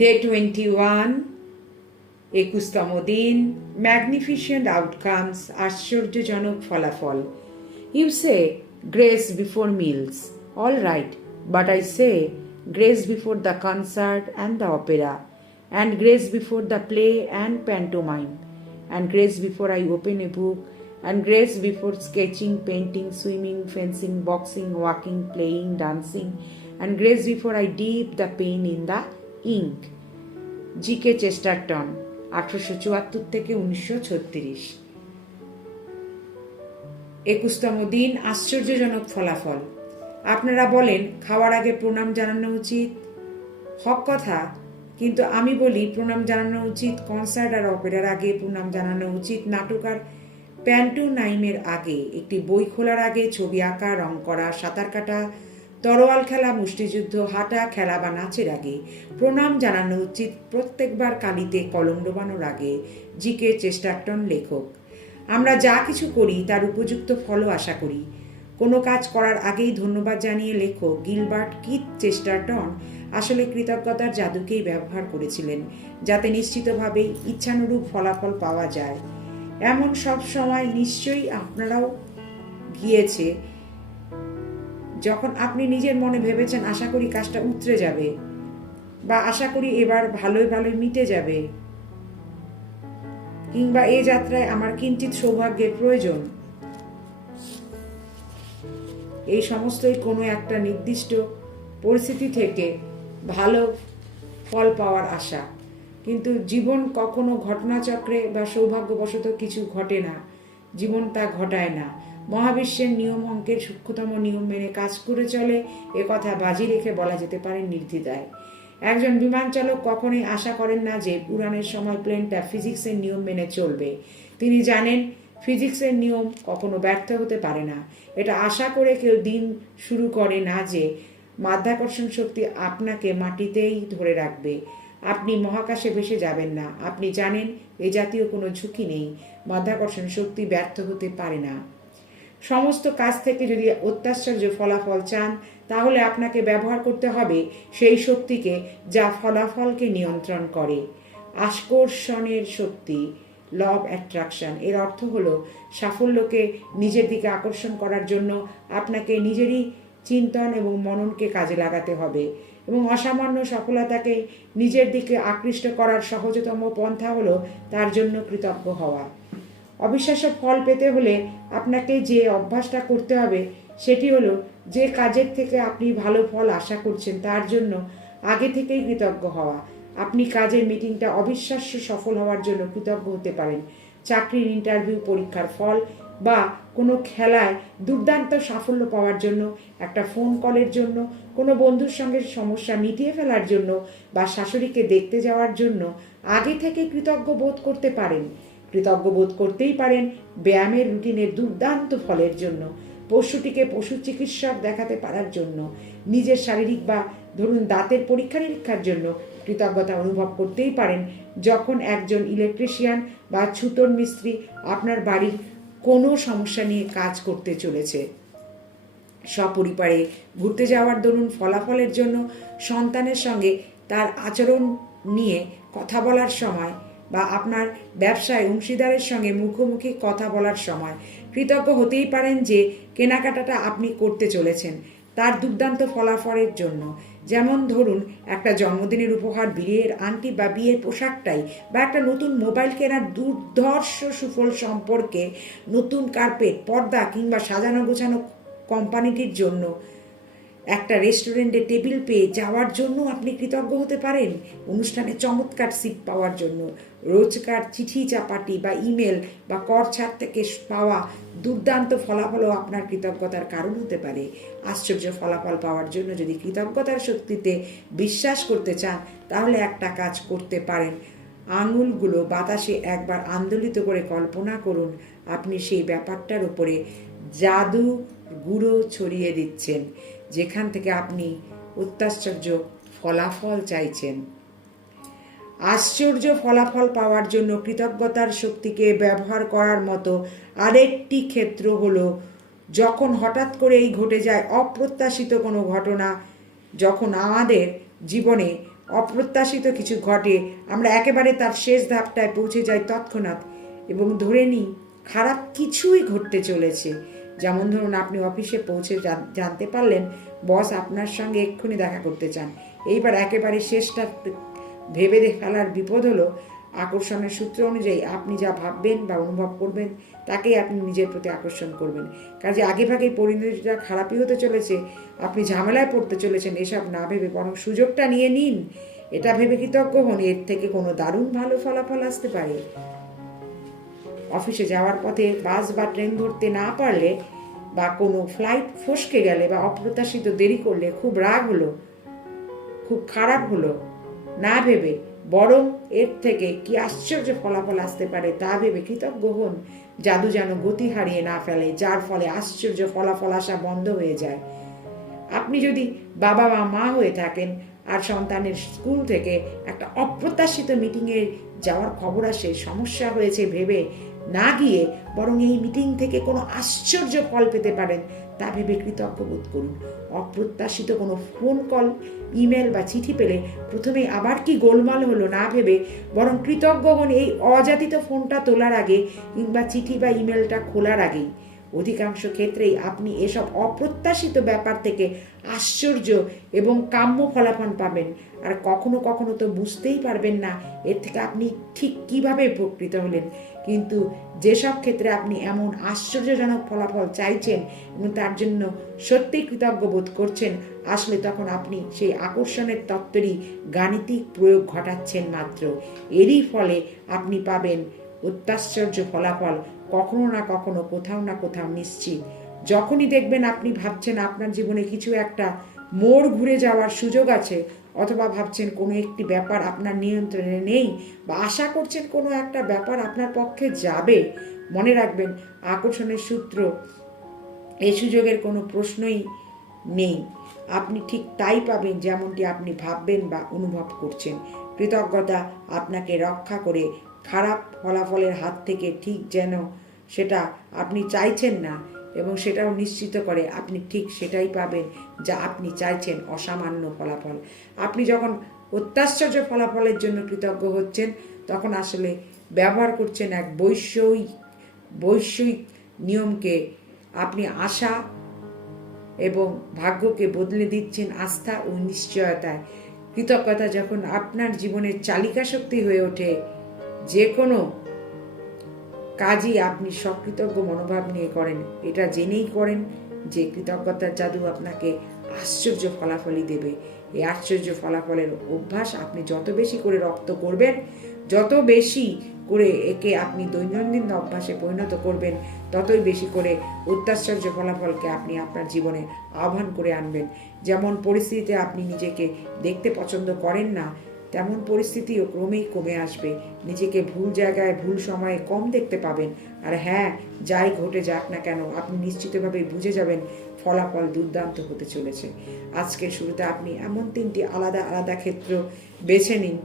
Day 21, 21তম দিন, magnificent outcomes, আশ্চর্যজনক ফলাফল। You say grace before meals, all right, but I say grace before the concert and the opera, and grace before the play and pantomime, and grace before I open a book, and grace before sketching, painting, swimming, fencing, boxing, walking, playing, dancing, and grace before I dip the pen in the ink. জি.কে. চেস্টারটন, 1874 থেকে 1936। 21তম দিন, আশ্চর্যজনক ফলাফল। আপনারা বলেন খাওয়ার আগে প্রণাম জানানো উচিত, হক কথা, কিন্তু আমি বলি প্রণাম জানানো উচিত কনসার্ট আর অপেরার আগে, প্রণাম জানানো উচিত নাটক আর প্যান্টোনাইমের আগে, একটি বই খোলার আগে, ছবি আঁকা, রং করা, সাঁতার কাটা, তরোয়াল খেলা, মুষ্টিযুদ্ধ, হাঁটা, খেলা বা নাচের আগে। প্রণাম জানানো উচিত প্রত্যেকবার কালিতে কলম ডোবানোর আগে। জি.কে. চেস্টারটন, লেখক। আমরা যা কিছু করি তার উপযুক্ত ফলও আশা করি। কোনো কাজ করার আগেই ধন্যবাদ জানিয়ে লেখক গিলবার্ট কিথ চেস্টারটন আসলে কৃতজ্ঞতার জাদুকেই ব্যবহার করেছিলেন, যাতে নিশ্চিতভাবেই ইচ্ছানুরূপ ফলাফল পাওয়া যায়। এমন সব সময় নিশ্চয়ই আপনারাও গিয়েছে যখন আপনি নিজের মনে ভেবেছেন আশা করি কাজটা উতরে যাবে, বা আশা করি এবার ভালোই ভালোই মিটে যাবে, কিংবা এ যাত্রায় আমার কিঞ্চিত সৌভাগ্যের প্রয়োজন। এই সমস্তই কোনো একটা নির্দিষ্ট পরিস্থিতি থেকে ভালো ফল পাওয়ার আশা। কিন্তু জীবন কখনো ঘটনাচক্রে বা সৌভাগ্যবশত কিছু ঘটে না, জীবন তা ঘটায় না। মহাবিশ্বের নিয়ম অঙ্কের সূক্ষ্মতম নিয়ম মেনে কাজ করে চলে, এ কথা বাজি রেখে বলা যেতে পারে নির্দ্বিধায়। একজন বিমান চালক কখনোই আশা করেন না যে উড়ানের সময় প্লেনটা ফিজিক্সের নিয়ম মেনে চলবে। তিনি জানেন ফিজিক্সের নিয়ম কখনো ব্যর্থ হতে পারে না। এটা আশা করে কেউ দিন শুরু করে না যে মাধ্যাকর্ষণ শক্তি আপনাকে মাটিতেই ধরে রাখবে, আপনি মহাকাশে ভেসে যাবেন না। আপনি জানেন এ জাতীয় কোনো ঝুঁকি নেই, মাধ্যাকর্ষণ শক্তি ব্যর্থ হতে পারে না। সমস্ত কাজ থেকে যদি অত্যাশ্চর্য ফলাফল চান, তাহলে আপনাকে ব্যবহার করতে হবে সেই শক্তিকে যা ফলাফলকে নিয়ন্ত্রণ করে। আকর্ষণের শক্তি, ল অব অ্যাট্রাকশন, এর অর্থ হলো সাফল্যকে নিজের দিকে আকর্ষণ করার জন্য আপনাকে নিজেরই চিন্তন এবং মননকে কাজে লাগাতে হবে, এবং অসামান্য সফলতাকে নিজের দিকে আকৃষ্ট করার সহজতম পন্থা হলো তার জন্য কৃতজ্ঞ হওয়া। অবিশ্বাস্য ফল পেতে হলে আপনাকে যে অভ্যাসটা করতে হবে সেটি হলো যে কাজের থেকে আপনি ভালো ফল আশা করছেন তার জন্য আগে থেকেই কৃতজ্ঞ হওয়া। আপনি কাজের মিটিংটা অবিশ্বাস্য সফল হওয়ার জন্য কৃতজ্ঞ হতে পারেন, চাকরির ইন্টারভিউ পরীক্ষার ফল, বা কোনো খেলায় দুর্দান্ত সাফল্য পাওয়ার জন্য, একটা ফোন কলের জন্য, কোনো বন্ধুর সঙ্গে সমস্যা মিটিয়ে ফেলার জন্য, বা শাশুড়িকে দেখতে যাওয়ার জন্য আগে থেকে কৃতজ্ঞ বোধ করতে পারেন। কৃতজ্ঞ বোধ করতেই পারেন ব্যায়ামের রুটিনের দুর্দান্ত ফলের জন্য, পশুটিকে পশু চিকিৎসক দেখাতে পারার জন্য, নিজের শারীরিক বা ধরুন দাঁতের পরীক্ষা নিরীক্ষার জন্য কৃতজ্ঞতা অনুভব করতেই পারেন যখন একজন ইলেকট্রিশিয়ান বা ছুতোর মিস্ত্রি আপনার বাড়ির কোনো সমস্যা নিয়ে কাজ করতে চলেছে। সপরিবারে ঘুরতে যাওয়ার দরুন ফলাফলের জন্য সন্তানের সঙ্গে তার আচরণ নিয়ে কথা বলার সময়, বা আপনার ব্যবসায় অংশীদারের সঙ্গে মুখোমুখি কথা বলার সময় কৃতজ্ঞ হতেই পারেন যে কেনাকাটাটা আপনি করতে চলেছেন তার দুর্দান্ত ফলাফলের জন্য। যেমন ধরুন একটা জন্মদিনের উপহার, বিয়ের আংটি বা বিয়ের পোশাকটাই, বা একটা নতুন মোবাইল কেনার দুর্ধর্ষ সুফল সম্পর্কে, নতুন কার্পেট, পর্দা কিংবা সাজানো গোছানো কোম্পানিটির জন্য, একটা রেস্টুরেন্টে টেবিল পেয়ে যাওয়ার জন্য আপনি কৃতজ্ঞ হতে পারেন, অনুষ্ঠানে চমৎকার সিট পাওয়ার জন্য, রোজকার চিঠি চাপাটি বা ইমেল বা কর ছাড় থেকে পাওয়া দুর্দান্ত ফলাফলও আপনার কৃতজ্ঞতার কারণ হতে পারে। আশ্চর্য ফলাফল পাওয়ার জন্য যদি কৃতজ্ঞতার শক্তিতে বিশ্বাস করতে চান, তাহলে একটা কাজ করতে পারেন। আঙুলগুলো বাতাসে একবার আন্দোলিত করে কল্পনা করুন আপনি সেই ব্যাপারটার উপরে জাদু গুঁড়ো ছড়িয়ে দিচ্ছেন যেখান থেকে আপনি অত্যাশ্চর্য ফলাফল চাইছেন। আশ্চর্য ফলাফল পাওয়ার জন্য কৃতজ্ঞতার শক্তিকে ব্যবহার করার মতো আরেকটি ক্ষেত্র হলো যখন হঠাৎ করেই ঘটে যায় অপ্রত্যাশিত কোনো ঘটনা, যখন আমাদের জীবনে অপ্রত্যাশিত কিছু ঘটে, আমরা একেবারে তার শেষ ধাপটায় পৌঁছে যাই তৎক্ষণাৎ এবং ধরে নিই খারাপ কিছুই ঘটতে চলেছে। যেমন ধরুন, আপনি অফিসে পৌঁছে জানতে পারলেন বস আপনার সঙ্গে এক্ষুনি দেখা করতে চান। এইবার একেবারে শেষটা ভেবে ফেলার বিপদ হলো, আকর্ষণের সূত্র অনুযায়ী আপনি যা ভাববেন বা অনুভব করবেন তাকেই আপনি নিজের প্রতি আকর্ষণ করবেন। কাজে আগেভাগেই পরিণতিটা খারাপই হতে চলেছে, আপনি ঝামেলায় পড়তে চলেছেন, এসব না ভেবে বরং সুযোগটা নিয়ে নিন। এটা ভেবে কৃতজ্ঞ হন, এর থেকে কোনো দারুণ ভালো ফলাফল আসতে পারে। অফিসে যাওয়ার পথে বাস বা ট্রেন ধরতে না পারলে, বা কোনো ফ্লাইট ফসকে গেলে, বা অপ্রত্যাশিত দেরি করলে খুব রাগ হলো, খুব খারাপ হলো না ভেবে বরং এর থেকে কি আশ্চর্য ফলাফল আসতে পারে তা ভেবে কৃতজ্ঞ হন। জাদু যেন গতি হারিয়ে না ফেলে, যার ফলে আশ্চর্য ফলাফল আসা বন্ধ হয়ে যায়। আপনি যদি বাবা বা মা হয়ে থাকেন আর সন্তানের স্কুল থেকে একটা অপ্রত্যাশিত মিটিংয়ে যাওয়ার খবর আসে, সমস্যা হয়েছে ভেবে না গিয়ে বরং এই মিটিং থেকে কোনো আশ্চর্য ফল পেতে পারেন তা ভেবে কৃতজ্ঞ বোধ করুন। অপ্রত্যাশিত কোনো ফোন কল, ইমেল বা চিঠি পেলে প্রথমে আবার কি গোলমাল হলো না ভেবে বরং কৃতজ্ঞ হন এই অযাচিত ফোনটা তোলার আগে কিংবা চিঠি বা ইমেলটা খোলার আগেই। অধিকাংশ ক্ষেত্রেই আপনি এসব অপ্রত্যাশিত ব্যাপার থেকে আশ্চর্য এবং কাম্য ফলাফল পাবেন, আর কখনো কখনো তো বুঝতেই পারবেন না এর থেকে আপনি ঠিক কিভাবে উপকৃত হলেন। কিন্তু যেসব ক্ষেত্রে আপনি এমন আশ্চর্যজনক ফলাফল চাইছেন এবং তার জন্য সত্যিই কৃতজ্ঞ বোধ করছেন, আসলে তখন আপনি সেই আকর্ষণের তত্ত্বেরই গাণিতিক প্রয়োগ ঘটাচ্ছেন মাত্র। এরই ফলে আপনি পাবেন অত্যাশ্চর্য ফলাফল, কখনো না কখনো, কোথাও না কোথাও নিশ্চিত। যখনই দেখবেন আপনি ভাবছেন আপনার জীবনে কিছু একটা মোড় ঘুরে যাওয়ার সুযোগ আছে, অথবা ভাবছেন কোনো একটি ব্যাপার আপনার নিয়ন্ত্রণে নেই, বা আশা করছেন কোনো একটা ব্যাপার আপনার পক্ষে যাবে, মনে রাখবেন আকর্ষণের সূত্র এই সুযোগের কোনো প্রশ্নই নেই। আপনি ঠিক তাই পাবেন যেমনটি আপনি ভাববেন বা অনুভব করছেন। কৃতজ্ঞতা আপনাকে রক্ষা করে খারাপ ফলাফলের হাত থেকে, ঠিক যেন সেটা আপনি চাইছেন না, এবং সেটাও নিশ্চিত করে আপনি ঠিক সেটাই পাবেন যা আপনি চাইছেন, অসামান্য ফলাফল। আপনি যখন অত্যাশ্চর্য ফলাফলের জন্য কৃতজ্ঞ হচ্ছেন তখন আসলে ব্যবহার করছেন এক বৈষয়িক নিয়মকে। আপনি আশা এবং ভাগ্যকে বদলে দিচ্ছেন আস্থা ও নিশ্চয়তায়। কৃতজ্ঞতা যখন আপনার জীবনের চালিকা শক্তি হয়ে ওঠে, যে কোনো কাজই আপনি সকৃতজ্ঞ মনোভাব নিয়ে করেন, এটা জেনেই করেন যে কৃতজ্ঞতার জাদু আপনাকে আশ্চর্য ফলাফলই দেবে। এই আশ্চর্য ফলাফলের অভ্যাস আপনি যত বেশি করে রপ্ত করবেন, যত বেশি করে একে আপনি দৈনন্দিন অভ্যাসে পরিণত করবেন, ততই বেশি করে অত্যাশ্চর্য ফলাফলকে আপনি আপনার জীবনে আহ্বান করে আনবেন। যেমন পরিস্থিতিতে আপনি নিজেকে দেখতে পছন্দ করেন না, তেমন পরিস্থিতিও ক্রমেই কমে আসবে। নিজেকে ভুল জায়গায় ভুল সময়ে কম দেখতে পাবেন। আর হ্যাঁ, যাই ঘটে যাক না কেন, আপনি নিশ্চিতভাবে বুঝে যাবেন ফলাফল দুর্দান্ত হতে চলেছে। আজকের শুরুতে আপনি এমন 3টি আলাদা আলাদা ক্ষেত্র বেছে নিন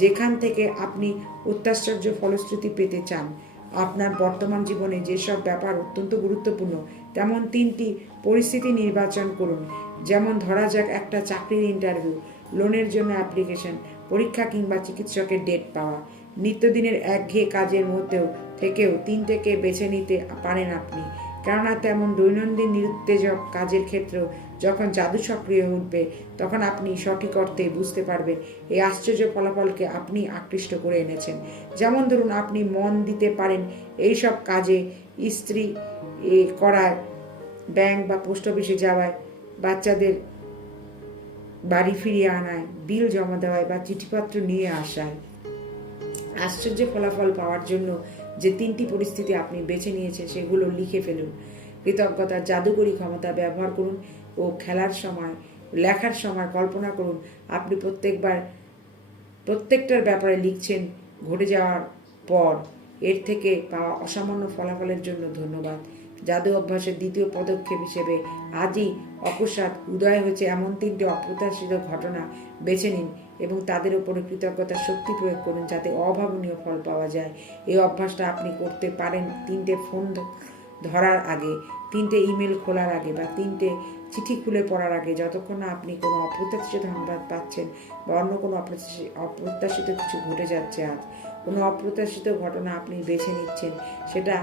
যেখান থেকে আপনি অত্যাশ্চর্য ফলশ্রুতি পেতে চান। আপনার বর্তমান জীবনে যেসব ব্যাপার অত্যন্ত গুরুত্বপূর্ণ, তেমন 3টি পরিস্থিতি নির্বাচন করুন। যেমন ধরা যাক একটা চাকরির ইন্টারভিউ, লোনের জন্য অ্যাপ্লিকেশন, পরীক্ষা কিংবা চিকিৎসকের ডেট পাওয়া। নিত্যদিনের একঘেয়ে কাজের মধ্যেও থেকেও 3টেকে বেছে নিতে পারেন আপনি, কেননা তেমন দৈনন্দিন নিরুত্তেজক কাজের ক্ষেত্রেও যখন জাদু সক্রিয় উঠবে তখন আপনি সঠিক অর্থে বুঝতে পারবেন এই আশ্চর্য ফলাফলকে আপনি আকৃষ্ট করে এনেছেন। যেমন ধরুন, আপনি মন দিতে পারেন এইসব কাজে: ইস্ত্রি করায়, ব্যাংক বা পোস্ট অফিসে যাওয়ায়, বাচ্চাদের বাড়ি ফিরিয়ে আনায়, বিল জমা দেওয়ায় বা চিঠিপত্র নিয়ে আসায়। আশ্চর্য ফলাফল পাওয়ার জন্য যে 3টি পরিস্থিতি আপনি বেছে নিয়েছেন সেগুলো লিখে ফেলুন। কৃতজ্ঞতার জাদুকরী ক্ষমতা ব্যবহার করুন ও লেখার সময় কল্পনা করুন আপনি প্রত্যেকটার ব্যাপারে লিখছেন ঘটে যাওয়ার পর এর থেকে পাওয়া অসামান্য ফলাফলের জন্য ধন্যবাদ। জাদু অভ্যাসের 2য় পদক্ষেপ হিসেবে আজই অকস্মাৎ উদয় হয়েছে এমন 3টি অপ্রত্যাশিত ঘটনা বেছে নিন এবং তাদের উপরে কৃতজ্ঞতার শক্তি প্রয়োগ করুন যাতে অভাবনীয় ফল পাওয়া যায়। এই অভ্যাসটা আপনি করতে পারেন 3টে ফোন ধরার আগে, 3টে ইমেল খোলার আগে, বা 3টে চিঠি খুলে পড়ার আগে যতক্ষণ না আপনি কোনো অপ্রত্যাশিত সংবাদ পাচ্ছেন বা অন্য কোনো অপ্রত্যাশিত কিছু ঘটে যাচ্ছে, আজ কোনো অপ্রত্যাশিত ঘটনা আপনি বেছে নিচ্ছেন, সেটা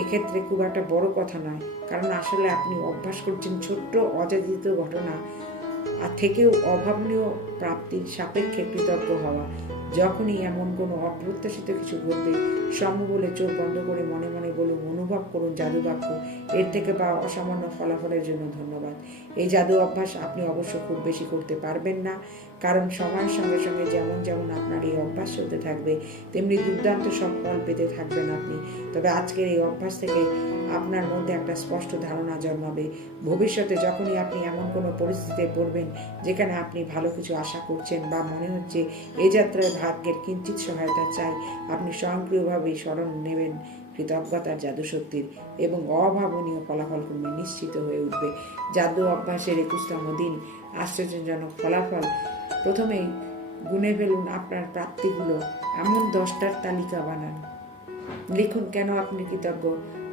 এক্ষেত্রে খুব একটা বড় কথা নয়, কারণ আসলে আপনি অভ্যাস করছেন ছোট্ট অযাচিত ঘটনা আর থেকেও অভাবনীয় প্রাপ্তির সাপেক্ষে কৃতজ্ঞ হওয়া। যখনই এমন কোনো অপ্রত্যাশিত কিছু ঘটবে, সম্ভব বলে চোখ বন্ধ করে মনে মনে বলুন, অনুভব করুন জাদু বাক্য, এর থেকে পাওয়া অসামান্য ফলাফলের জন্য ধন্যবাদ। এই জাদু অভ্যাস আপনি অবশ্য খুব বেশি করতে পারবেন না, কারণ সময়ের সঙ্গে সঙ্গে যেমন যেমন আপনার এই অভ্যাস চলতে থাকবে, তেমনি দুর্দান্ত সব ফল পেতে থাকবেন আপনি। তবে আজকের এই অভ্যাস থেকে আপনার মধ্যে একটা স্পষ্ট ধারণা জন্মাবে। ভবিষ্যতে যখনই আপনি এমন কোনো পরিস্থিতিতে পড়বেন যেখানে আপনি ভালো কিছু আশা করছেন বা মনে হচ্ছে এই যাত্রায় ভাগ্যের কিঞ্চিত সহায়তা চাই, আপনি স্বয়ংক্রিয়ভাবে স্মরণ নেবেন কৃতজ্ঞতার জাদু শক্তির এবং অভাবনীয় ফলাফলক্রমে নিশ্চিত হয়ে উঠবে। জাদু অভ্যাসের 21তম দিন, আশ্চর্যজনক ফলাফল। প্রথমেই গুনে ফেলুন আপনার প্রাপ্তিগুলো, এমন 10টার তালিকা বানান। লিখুন কেন আপনি কৃতজ্ঞ,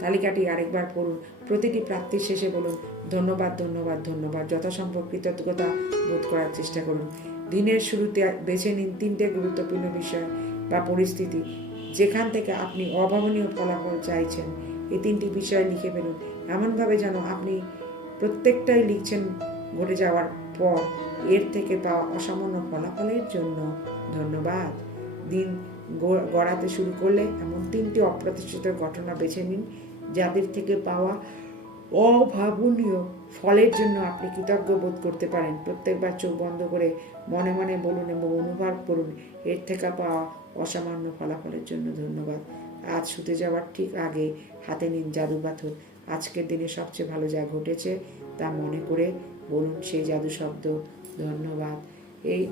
তালিকাটি আরেকবার পড়ুন। প্রতিটি প্রাপ্তির শেষে বলুন ধন্যবাদ, ধন্যবাদ, ধন্যবাদ। যথাসম্ভব কৃতজ্ঞতা বোধ করার চেষ্টা করুন। দিনের শুরুতে বেছে নিন 3টে গুরুত্বপূর্ণ বিষয় বা পরিস্থিতি যেখান থেকে আপনি অভাবনীয় ফলাফল চাইছেন। এই 3টি বিষয় লিখে ফেলুন, এমনভাবে যেন আপনি প্রত্যেকটাই লিখছেন ঘটে যাওয়ার পর এর থেকে পাওয়া অসামান্য ফলাফলের জন্য ধন্যবাদ। দিন গড়াতে শুরু করলে এমন 3টি অপ্রত্যাশিত ঘটনা বেছে নিন যাদের থেকে পাওয়া অভাবনীয় ফলের জন্য আপনি কৃতজ্ঞ বোধ করতে পারেন। প্রত্যেকবার চোখ বন্ধ করে মনে মনে বলুন এবং অনুভব করুন এর থেকে পাওয়া অসামান্য ফলাফলের জন্য ধন্যবাদ। আজ শুতে যাওয়ার ঠিক আগে হাতে নিন জাদু পাথর। আজকের দিনে সবচেয়ে ভালো যা ঘটেছে তা মনে করে বলুন সেই জাদু শব্দ ধন্যবাদ। এই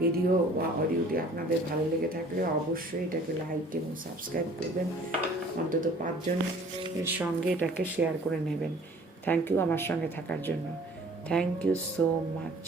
ভিডিও বা অডিওটি আপনাদের ভালো লেগে থাকলে অবশ্যই এটাকে লাইক এবং সাবস্ক্রাইব করবেন, অন্তত 5 জনের সঙ্গে এটাকে শেয়ার করে নেবেন। থ্যাংক ইউ আমার সঙ্গে থাকার জন্য। Thank you so much.